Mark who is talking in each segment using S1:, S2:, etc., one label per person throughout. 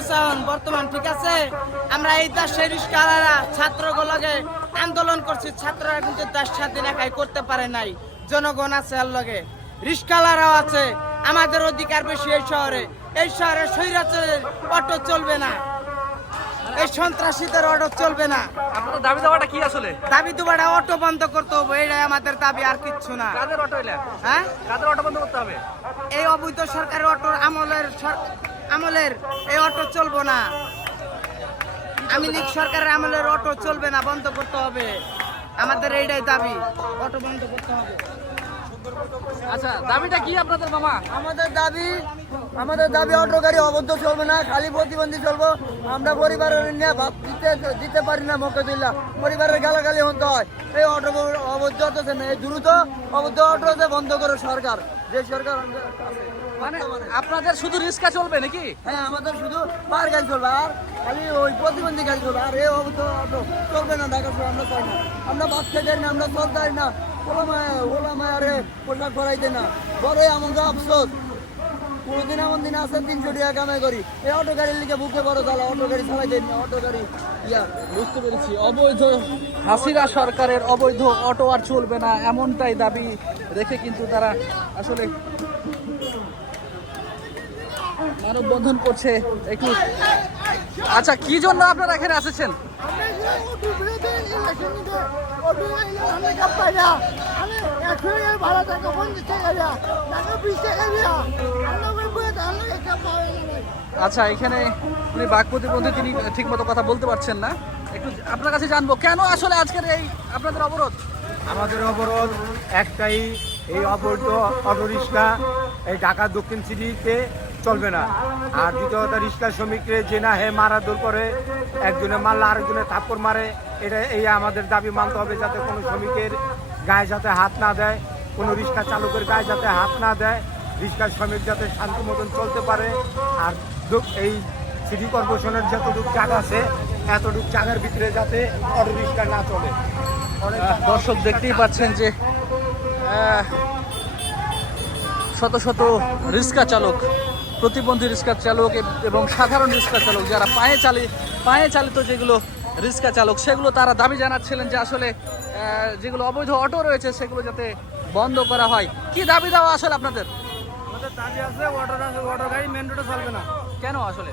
S1: এখন বর্তমান ঠিক আছে? আমরা এই দেশের রিস্কালারা ছাত্রগুলোকে আন্দোলন করছি ছাত্ররা কিন্তু দেশ স্বাধীন একাই করতে পারে নাই। জনগণ আছে এর লগে। রিস্কালারাও আছে। আমাদের অধিকার বেশি এই শহরে। এই শহরে স্বৈরাচারের অটো চলবে না। এই সন্ত্রাসীদের অটো চলবে না।
S2: দাবি দেওয়াটা কি আসলে?
S1: দাবি দুবারা অটো বন্ধ করতে হবে এটাই আমাদের দাবি আর কিচ্ছু না।
S2: কাদের অটো এলা?
S1: হ্যাঁ?
S2: কাদের অটো বন্ধ করতে হবে?
S1: এই অবৈধ সরকারি অটোর আমলের আমলের এই অটো চলবো না। আমি লীগ সরকারের আমলের অটো চলবে না বন্ধ করতে হবে। আমাদের এইটাই দাবি অটো বন্ধ করতে হবে।
S2: আচ্ছা দাবিটা কি আপনাদের মামা?
S3: আমাদের দাবি আমাদের দাবি অটো গাড়ি অবদ্ধ চলবে না খালি প্রতিবন্ধী চলবো। আমরা পরিবারের নিয়ে ভাব দিতে দিতে পারি না পরিবারের গালাগালি হতে হয়। এই অটো অবদ্ধ এই দ্রুত অবদ্ধ অটো বন্ধ করে সরকার। যে সরকার আছে।
S2: মানে আপনাদের শুধু রিক্সা চলবে নাকি?
S3: হ্যাঁ আমাদের শুধু পার গাড়ি চলবে আর খালি ওই প্রতিবন্ধী গাড়ি চলবে। আর এই অবস্থা চলবে না ঢাকা শহরে আমরা চাই না। আমরা বাস খেতে না আমরা চলতে না। ওলা মায়া ওলা মায়া মায়ারে পোশাক পরাইতে না। বড়ই আমাদের আফসোস। কোনোদিন এমন দিন আছে তিনশো টাকা কামাই করি। এই অটো গাড়ির লিখে বুকে বড় চালা অটো গাড়ি চালাই দেন অটো গাড়ি।
S2: বুঝতে পেরেছি। অবৈধ হাসিনা সরকারের অবৈধ অটো আর চলবে না, এমনটাই দাবি রেখে কিন্তু তারা আসলে মানববন্ধন করছে একটু। আচ্ছা কি জন্য আপনারা এখানে এসেছেন? আচ্ছা এখানে উনি বাক প্রতিবন্ধী, তিনি ঠিক মতো কথা বলতে পারছেন না। একটু আপনার কাছে জানব, কেন আসলে আজকের এই আপনাদের অবরোধ?
S4: আমাদের অবরোধ একটাই, এই অবৈধ অটোরিক্সা এই ঢাকা দক্ষিণ সিটিতে চলবে না। আর দ্বিতীয়ত, রিক্সা শ্রমিকরে যে না হে মারাদুর করে, একজনে মারলে আরেকজনে থাপ্পড় মারে, এটা এই আমাদের দাবি মানতে হবে যাতে কোনো শ্রমিকের গায়ে যাতে হাত না দেয়, কোনো রিক্সা চালকের গায়ে যাতে হাত না দেয়। রিক্সা শ্রমিক যাতে শান্তি মতন চলতে পারে, আর এই সিটি কর্পোরেশনের যতটুকু জায়গা আছে এতটুকু জায়গার ভিতরে যাতে অটো রিক্সা না চলে। অনেক
S2: দর্শক দেখতেই পাচ্ছেন যে শত শত রিক্সা চালক প্রতিবন্ধী রিক্সা চালক এবং সাধারণ রিক্সা চালক যারা পায়ে চালি পায়ে চালিত যেগুলো রিক্সা চালক সেগুলো তারা দাবি জানাচ্ছিলেন যে আসলে যেগুলো অবৈধ অটো রয়েছে সেগুলো যাতে বন্ধ করা হয়। কি দাবি দেওয়া আসলে আপনাদের?
S4: আমাদের দাবি আছে অটো অটো গাড়ি মেন রোডে চলবে না।
S2: কেন আসলে?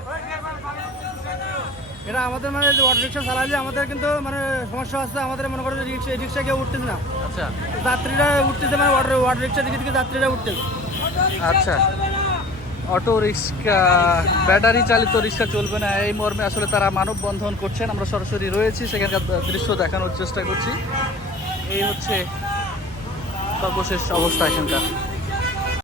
S4: এটা আমাদের মানে যে অটো রিক্সা চালালে আমাদের কিন্তু মানে সমস্যা হচ্ছে আমাদের মনে করো যে রিক্সা রিক্সা কেউ উঠতেছে না।
S2: আচ্ছা।
S4: যাত্রীরা উঠতেছে মানে অটো অটো রিক্সা দিকে দিকে যাত্রীরা উঠতেছে।
S2: আচ্ছা। অটো রিক্সা ব্যাটারি চালিত রিক্সা চলবে না। এই মর্মে আসলে তারা মানববন্ধন করছেন। আমরা সরাসরি রয়েছি সেখানকার দৃশ্য দেখানোর চেষ্টা করছি। এই হচ্ছে সর্বশেষ অবস্থা এখানকার।